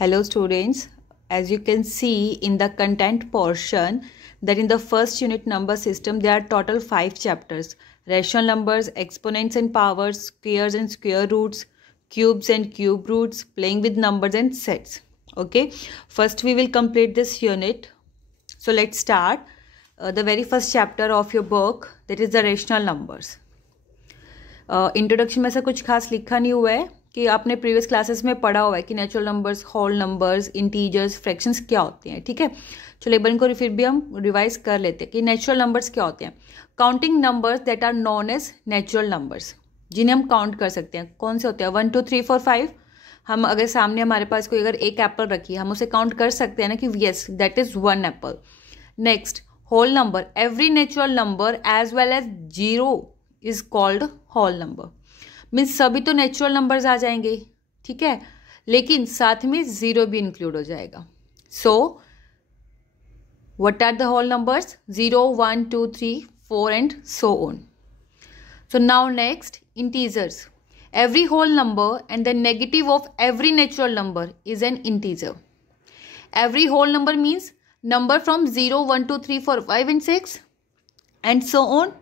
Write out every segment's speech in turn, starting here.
Hello students, as you can see in the content portion that in the first unit number system there are total 5 chapters: rational numbers, exponents and powers, squares and square roots, cubes and cube roots, playing with numbers and sets. Okay, first we will complete this unit. So let's start the very first chapter of your book, that is the rational numbers. Introduction में ऐसा कुछ खास लिखा नहीं हुआ है कि आपने प्रीवियस क्लासेस में पढ़ा हुआ है कि natural numbers, whole numbers, integers, fractions क्या होते हैं. ठीक है, चलो एक बार इनको फिर भी हम रिवाइज कर लेते हैं कि नेचुरल नंबर्स क्या होते हैं. Counting numbers that are known as natural numbers, जिन्हें हम काउंट कर सकते हैं. कौन से होते हैं? 1 2 3 4 5. हम अगर सामने हमारे पास कोई अगर एक एप्पल रखी है, हम उसे काउंट कर सकते हैं ना कि yes that is 1 apple. Next, whole number. Every natural number as well as zero is called whole number. Means सभी तो नेचुरल नंबर्स आ जाएंगे, ठीक है, लेकिन साथ में जीरो भी इंक्लूड हो जाएगा. So what are the whole numbers? 0 1 2 3 4 and so on. So now next, integers. Every whole number and the negative of every natural number is an integer. Every whole number means number from 0 1 2 3 4 5 and 6 and so on.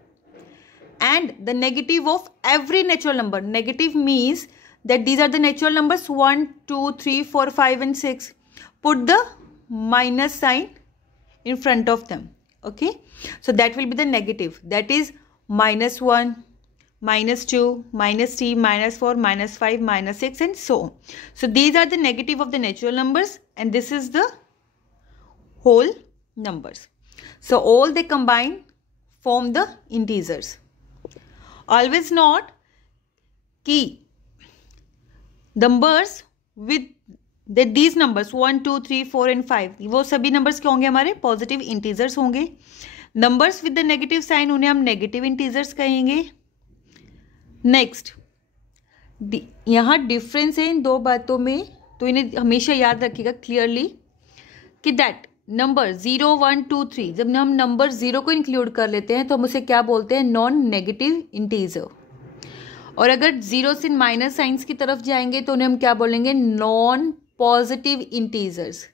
And the negative of every natural number, negative means that these are the natural numbers 1 2 3 4 5 and 6. Put the minus sign in front of them. Okay, so that will be the negative, that is -1, -2, -3, -4, -5, -6 and so on. So these are the negative of the natural numbers and this is the whole numbers. So all they combine form the integers. Always note कि numbers with that these numbers 1 2 3 4 and 5 वो सभी numbers क्या होंगे? हमारे positive integers होंगे. numbers with the negative sign उन्हें हम negative integers कहेंगे. नेक्स्ट, यहाँ डिफरेंस है इन दो बातों में, तो इन्हें हमेशा याद रखिएगा क्लियरली कि दैट नंबर 0 1 2 3, जब हम नंबर 0 को इंक्लूड कर लेते हैं तो हम उसे क्या बोलते हैं? Non negative integer. और अगर 0 से माइनस साइंस की तरफ जाएंगे तो उन्हें हम क्या बोलेंगे? Non positive integers.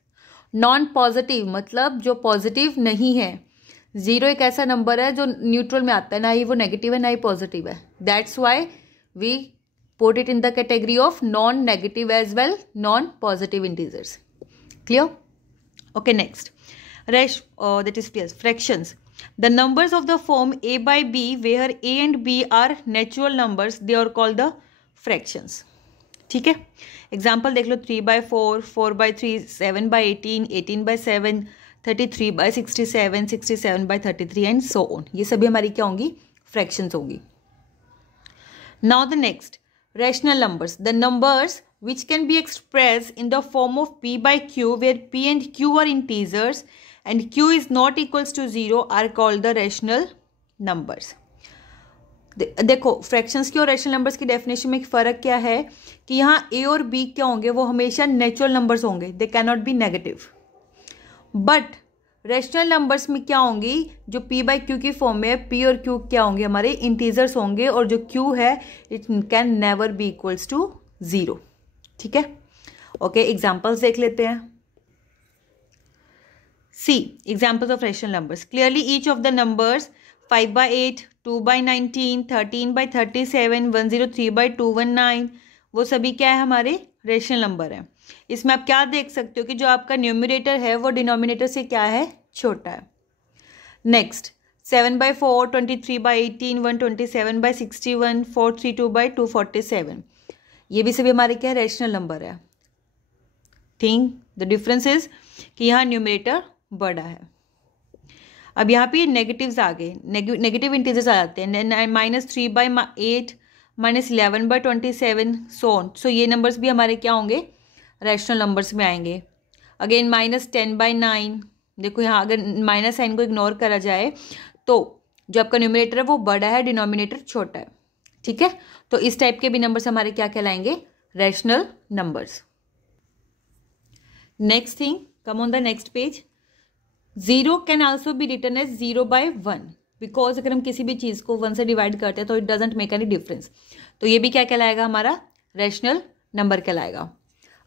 Non positive मतलब जो पॉजिटिव नहीं है. 0 एक ऐसा नंबर है जो न्यूट्रल में आता है, ना ही वो नेगेटिव है ना ही पॉजिटिव है. That's why we put it in the category of non negative as well non positive integers. Clear? Okay, next, that is fractions. The numbers of the form a by b, where a and b are natural numbers, they are called the fractions. ठीक है, example देख लो. 3 by 4, 4 by 3, 7 by 18, 18 by 7, 33 by 67, 67 by 33 and so on. ये सभी हमारी क्या होंगी? Fractions होंगी. Now the next, rational numbers. The numbers which can be expressed in the form of p by q, where p and q are integers and q is not equals to 0, are called the rational numbers. देखो, fractions की और rational numbers की definition में एक फ़र्क क्या है कि यहाँ a और b क्या होंगे? वो हमेशा नेचुरल नंबर्स होंगे, they can not be negative. But rational numbers में क्या होंगी? जो p बाई q की फॉर्म में p और q क्या होंगे? हमारे इंटीजर्स होंगे, और जो q है it can never be equals to 0. ठीक है, ओके, एग्जाम्पल्स देख लेते हैं. See examples of rational numbers. Clearly each of the numbers 5 by 8, 2 by 19, 13 by 37, 103 by 219, वो सभी क्या है? हमारे रैशनल नंबर है. इसमें आप क्या देख सकते हो कि जो आपका न्यूमरेटर है वो डिनोमिनेटर से क्या है? छोटा है. Next, 7 by 4, 23 by 18, 127 by 61, 432 by 247, ये भी सभी हमारे क्या है? रैशनल नंबर है. थिंक द डिफरेंस इज कि यहाँ न्यूमरेटर बड़ा है. अब यहाँ पे नेगेटिव्स आ गए, नेगेटिव इंटीजर्स आ जाते हैं. -3 by 8, -11 by 27, सो ऑन. सो ये नंबर्स भी हमारे क्या होंगे? रैशनल नंबर्स में आएंगे. Again -10 by 9. देखो यहाँ अगर माइनस साइन को इग्नोर करा जाए तो जो आपका न्यूमरेटर है वो बड़ा है, डिनोमिनेटर छोटा है. ठीक है, तो इस टाइप के भी नंबर्स हमारे क्या कहलाएंगे? Rational numbers. Next thing, come on the next page. 0 can also be written as 0 by 1, because अगर हम किसी भी चीज़ को 1 से डिवाइड करते हैं तो it doesn't make any difference. तो ये भी क्या कहलाएगा? हमारा रैशनल नंबर कहलाएगा.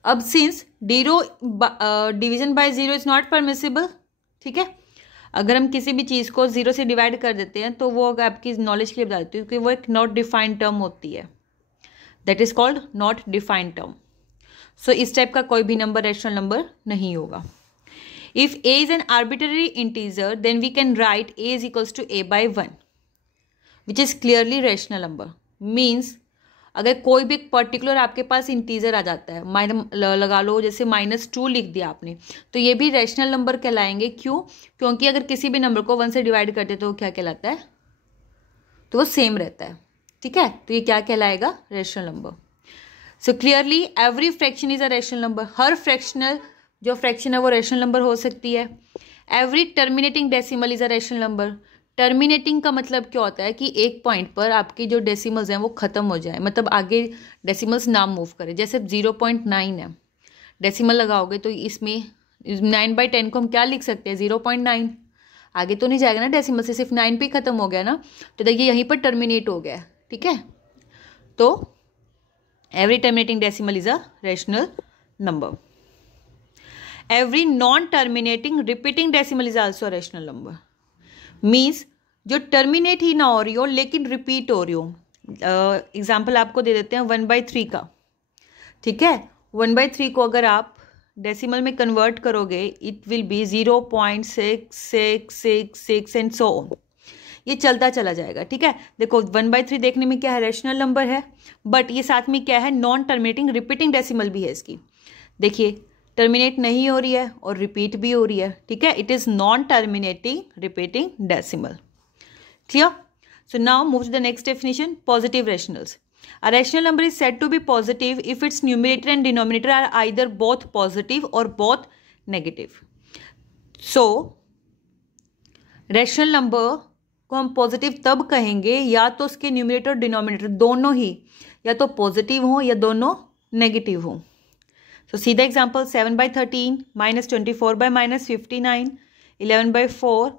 अब since division by zero is not permissible, ठीक है। अगर हम किसी भी चीज़ को ज़ीरो से डिवाइड कर देते हैं तो वो आपकी नॉलेज के लिए बता देती हूँ कि वो एक नॉट डिफाइंड टर्म होती है, that is called not defined term. So इस टाइप का कोई भी नंबर रैशनल नंबर नहीं होगा। If a is an arbitrary integer then we can write a is equals to a by 1 which is clearly rational number। means अगर कोई भी particular आपके पास इंटीजर आ जाता है, लगा लो जैसे -2 लिख दिया आपने, तो ये भी रैशनल नंबर कहलाएंगे। क्यों? क्योंकि अगर किसी भी नंबर को 1 से डिवाइड करते तो वो क्या कहलाता है, तो वो सेम रहता है, ठीक है। तो ये क्या कहलाएगा, rational number. So clearly every fraction is a rational number. Her fractional जो फ्रैक्शन है वो रैशनल नंबर हो सकती है। Every terminating decimal is a rational number. Terminating का मतलब क्या होता है कि एक पॉइंट पर आपकी जो डेसिमल्स हैं वो ख़त्म हो जाए, मतलब आगे डेसिमल्स ना मूव करें। जैसे 0.9 है, डेसिमल लगाओगे तो इसमें 9/10 को हम क्या लिख सकते हैं, 0.9। आगे तो नहीं जाएगा ना डेसिमल से, सिर्फ 9 पे ख़त्म हो गया ना, तो देखिए यहीं पर टर्मिनेट हो गया, ठीक है। तो every terminating decimal is a rational number. Every non terminating repeating decimal is also rational number. Means जो टर्मिनेट ही ना हो रही हो लेकिन रिपीट हो रही हो। एग्जाम्पल आपको दे देते हैं 1/3 का, ठीक है। 1/3 को अगर आप डेसिमल में कन्वर्ट करोगे it will be 0.6666 and so on. ये चलता चला जाएगा, ठीक है। देखो 1/3 देखने में क्या है, रैशनल नंबर है, बट ये साथ में क्या है, नॉन टर्मिनेटिंग रिपीटिंग डेसिमल भी है इसकी। देखिए टर्मिनेट नहीं हो रही है और रिपीट भी हो रही है, ठीक है। It is non terminating repeating decimal. Clear? So now move to the next definition, positive rationals. A rational number is said to be positive if its numerator and denominator are either both positive or both negative. So, rational number को हम positive तब कहेंगे या तो उसके numerator और denominator दोनों ही या तो पॉजिटिव हों या दोनों नेगेटिव हों। So see the example, 7/13 -24 by -59, 11/4,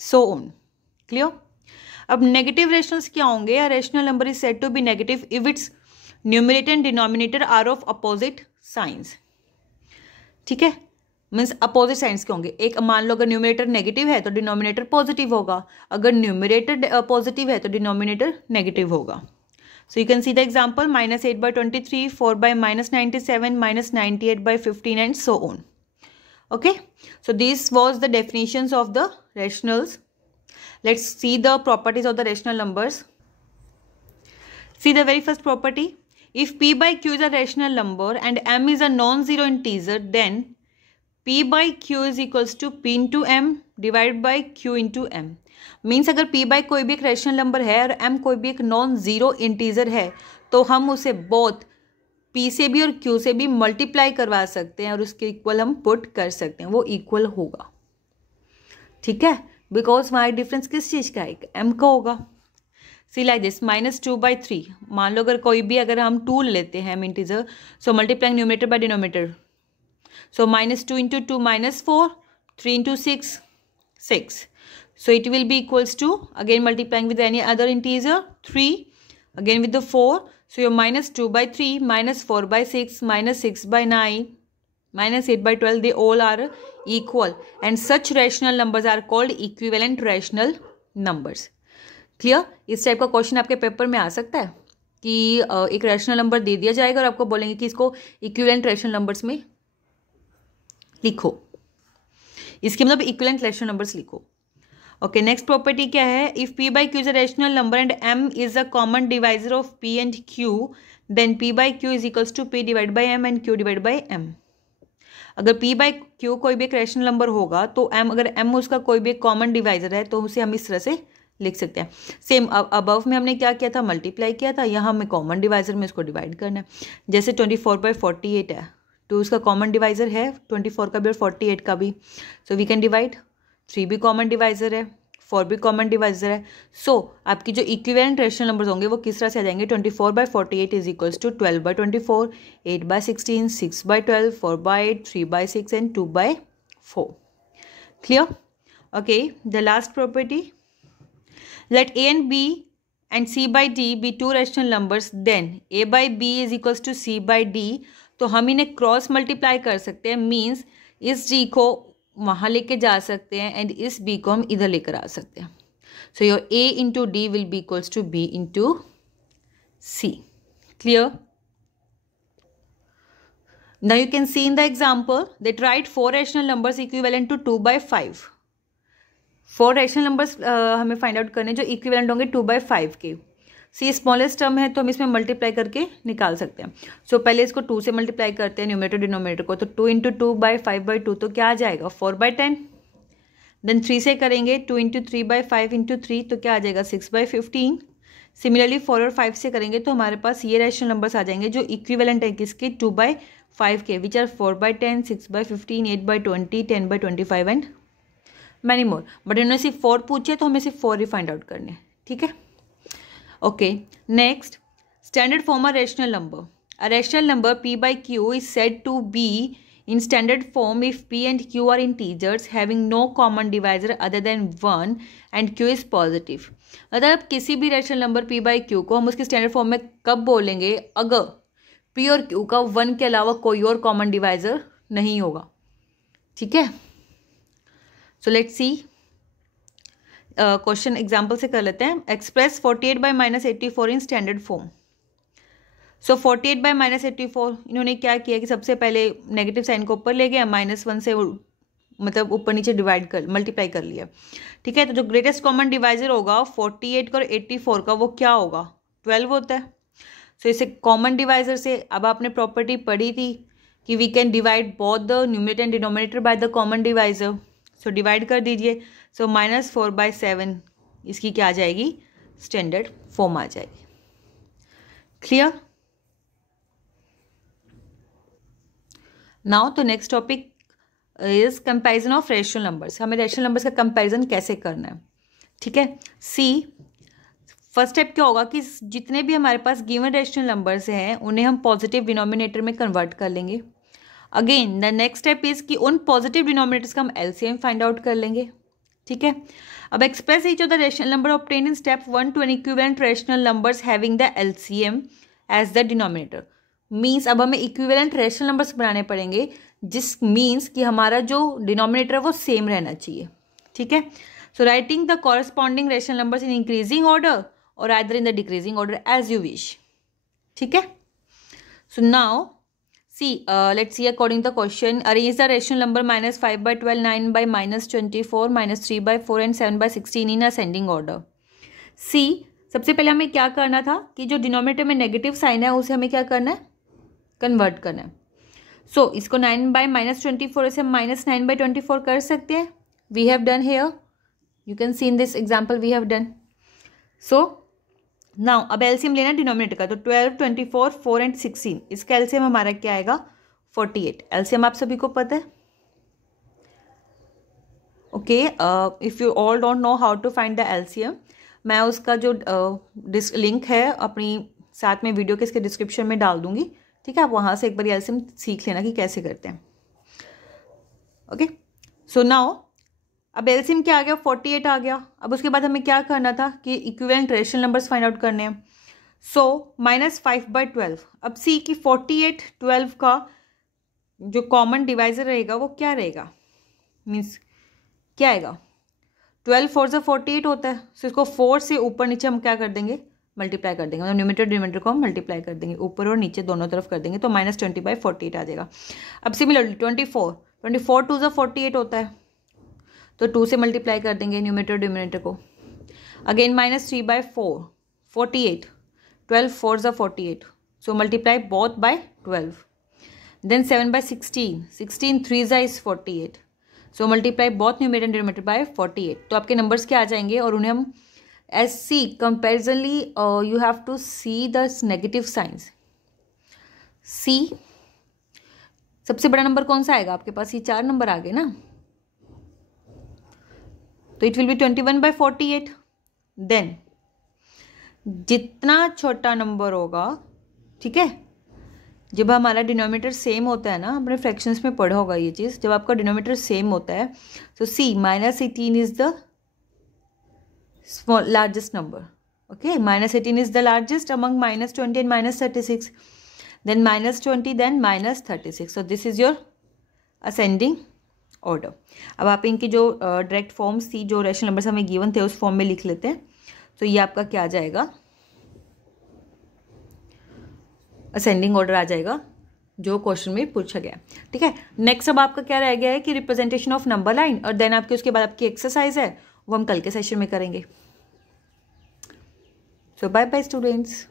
so on. Clear? अब नेगेटिव रैशनल्स क्या होंगे? A rational number is said to be negative if its numerator and denominator are of opposite signs. ठीक है, मीन्स अपोजिट साइंस के होंगे। एक मान लो अगर न्यूमरेटर नेगेटिव है तो डिनोमिनेटर पॉजिटिव होगा, अगर न्यूमरेटर पॉजिटिव है तो डिनोमिनेटर नेगेटिव होगा। So you can see the example, -8/23, 4/-97, -98/15 and so on. Okay, so this was the definitions of the rationals. Let's see the properties of the rational numbers. See the very first property. If p by q is a rational number and m is a non-zero integer, then p by q is equals to p into m divided by q into m. Means अगर p by कोई भी एक rational number है और m कोई भी एक non zero integer है तो हम उसे बोथ p से भी और q से भी मल्टीप्लाई करवा सकते हैं और उसके इक्वल हम पुट कर सकते हैं, वो इक्वल होगा, ठीक है। बिकॉज हमारा डिफरेंस किस चीज़ का है, m का होगा। सी लाइक दिस, -2/3, मान लो अगर कोई भी अगर हम 2 लेते हैं हम integer, so multiplying numerator by denominator, so -2 × 2 -4, 3 × 6 6, so it will be equals to, again multiplying with any other integer, 3, again with the 4, so your -2/3, -4/6, -6/9, -8/12, they all are equal and such rational numbers are called equivalent rational numbers. Clear? इस type का question आपके paper में आ सकता है कि एक rational number दे दिया जाएगा और आपको बोलेंगे कि इसको इक्विवेलेंट रैशनल नंबर्स में लिखो, इसके मतलब इक्विवेलेंट रैशनल नंबर्स लिखो। ओके, नेक्स्ट प्रॉपर्टी क्या है, if p by q is a rational number and m is a common divisor of p and q, then p by q is equals to p divide by m and q divide by m। अगर p by q कोई भी एक rational number होगा तो m, अगर m उसका कोई भी एक कॉमन डिवाइजर है तो उसे हम इस तरह से लिख सकते हैं। सेम अबव में हमने क्या किया था, मल्टीप्लाई किया था, यहाँ हमें कॉमन डिवाइजर में इसको डिवाइड करना है। जैसे 24/48 है तो उसका कॉमन डिवाइजर है 24 का भी और 48 का भी, सो वी कैन डिवाइड। 3 भी कॉमन डिवाइजर है, 4 भी कॉमन डिवाइजर है। सो आपकी जो इक्विवेलेंट रैशनल नंबर्स होंगे वो किस तरह से आ जाएंगे, 24/48 is equals to 12/24, 8/16, 6/12, 4/8, 3/6 and 2/4। Clear? Okay, the last property, let a and b and c by d be two rational numbers, then a by b is equals to c by d, तो हम इन्हें cross multiply कर सकते हैं, means इस जी को वहाँ लेके जा सकते हैं एंड इस बी को हम इधर लेकर आ सकते हैं. So your a into d will be equals to b into c. Clear? Now you can see in the example that write 4 rational numbers equivalent to 2/5. 4 rational numbers हमें फाइंड आउट करने जो इक्विवेलेंट होंगे 2/5 के. सी smallest term है तो हम इसमें multiply करके निकाल सकते हैं. सो पहले इसको 2 से मल्टीप्लाई करते हैं न्यूमरेटर डिनोमिनेटर को. तो 2 इंटू 2/5/2 तो क्या आ जाएगा 4/10. देन 3 से करेंगे 2 इंटू 3/5 इंटू 3 तो क्या आ जाएगा 6/15. सिमिलरली 4 और 5 से करेंगे तो हमारे पास ये रैशनल नंबर्स आ जाएंगे जो इक्विवेलेंट है किसके 2/5 के, which are 4/10, 6/15, 8/20, 10/25 and many more. But इन्होंने सिर्फ 4 पूछे तो हमें सिर्फ 4 ही फाइंड आउट करने. ठीक है. Okay, next standard form a rational number. A rational number p by q is said to be in standard form if p and q are integers having no common divisor other than 1 and q is positive. मतलब किसी भी rational number p by q को हम उसके standard form में कब बोलेंगे, अगर p और q का 1 के अलावा कोई और कॉमन डिवाइजर नहीं होगा. ठीक है. So let's see question example से कर लेते हैं. Express 48/-84 in standard form. So 48/-84 इन्होंने क्या किया कि सबसे पहले नेगेटिव साइन को ऊपर ले गया, -1 से मतलब ऊपर नीचे डिवाइड कर मल्टीप्लाई कर लिया. ठीक है. तो जो ग्रेटेस्ट कॉमन डिवाइजर होगा 48 और 84 का वो क्या होगा 12 होता है. सो इसे कॉमन डिवाइजर से अब आपने प्रॉपर्टी पढ़ी थी कि we can divide both the numerator and denominator by the common divisor. So divide कर दीजिए. सो -4/7 इसकी क्या आ जाएगी स्टैंडर्ड फॉर्म आ जाएगी. क्लियर? नाउ तो next topic is comparison of rational numbers. हमें रैशनल नंबर्स का कंपैरिजन कैसे करना है. ठीक है. सी फर्स्ट स्टेप क्या होगा कि जितने भी हमारे पास गिवन रैशनल नंबर्स हैं उन्हें हम पॉजिटिव डिनोमिनेटर में कन्वर्ट कर लेंगे. Again the next step is कि उन पॉजिटिव डिनोमिनेटर्स का हम एलसीएम फाइंड आउट कर लेंगे. ठीक है. अब express each of the rational number obtain in step 1 to an equivalent rational numbers having the LCM as the denominator. Means अब हमें इक्विवेलेंट रैशनल नंबर्स बनाने पड़ेंगे, जिस मीन्स कि हमारा जो डिनोमिनेटर है वो सेम रहना चाहिए. ठीक है. So writing the corresponding rational numbers in increasing order और either in the decreasing order as you wish. ठीक है. So now see let's see according to the question, arrange the rational number -5/12, 9/-24, -3/4 and 7/16 in ascending order. see सबसे पहले हमें क्या करना था कि जो डिनोमिनेटर में नेगेटिव साइन है उसे हमें क्या करना है कन्वर्ट करना है. सो इसको 9/-24 से -9/24 कर सकते हैं. We have done here, you can see in this example we have done. So now अब एलसीएम लेना डिनोमिनेटर का. तो 12, 24, 4 एंड 16 इसका एलसीएम हमारा क्या आएगा 48. एलसीएम आप सभी को पता है. Okay. If you all don't know how to find the LCM, मैं उसका जो लिंक है अपनी साथ में वीडियो के इसके डिस्क्रिप्शन में डाल दूंगी. ठीक है. आप वहाँ से एक बार एलसीएम सीख लेना कि कैसे करते हैं. ओके. सो नाउ अब एलसीएम क्या आ गया 48 आ गया. अब उसके बाद हमें क्या करना था कि equivalent rational numbers find out करने हैं. सो -5/12. अब सी कि 48 12 का जो कॉमन डिवाइजर रहेगा वो क्या रहेगा, मीन्स क्या आएगा 12 4 से 48 होता है. सो इसको 4 से ऊपर नीचे हम क्या कर देंगे मल्टीप्लाई कर देंगे. मतलब न्यूमरेटर डिनोमिनेटर को हम मल्टीप्लाई कर देंगे, ऊपर और नीचे दोनों तरफ कर देंगे. तो -20/48 आ जाएगा. अब सिमिलरली 24 2 से 48 होता है तो 2 से मल्टीप्लाई कर देंगे न्यूमरेटर डिनोमिनेटर को. अगेन -3/4 48 12 4 से 48 so multiply both by 12. Then 7/16 16 3 is 48 so multiply both numerator and denominator by 48. तो आपके नंबर्स क्या आ जाएंगे और उन्हें हम as see comparisonly you have to see the negative signs. See सबसे बड़ा नंबर कौन सा आएगा आपके पास, ये 4 नंबर आ गए ना. तो इट विल बी 21/48. देन जितना छोटा नंबर होगा, ठीक है, जब हमारा डिनोमिनेटर सेम होता है ना, अपने फ्रैक्शंस में पढ़ा होगा ये चीज़, जब आपका डिनोमिनेटर सेम होता है तो see -18 is the largest number. Okay. -18 is the largest among -20 and -36. Then -20, then -36. So this is your ascending order. अब आप इनकी जो डायरेक्ट फॉर्म्स थी, जो रेशनल नंबर्स हमें गिवन थे, उस फॉर्म में लिख लेते हैं. तो ये आपका क्या आ जाएगा, असेंडिंग ऑर्डर आ जाएगा जो क्वेश्चन में पूछा गया. ठीक है. नेक्स्ट अब आपका क्या रह गया है कि रिप्रेजेंटेशन ऑफ नंबर लाइन, और देन आपके उसके बाद आपकी एक्सरसाइज है, वो हम कल के सेशन में करेंगे. सो बाय बाय स्टूडेंट्स.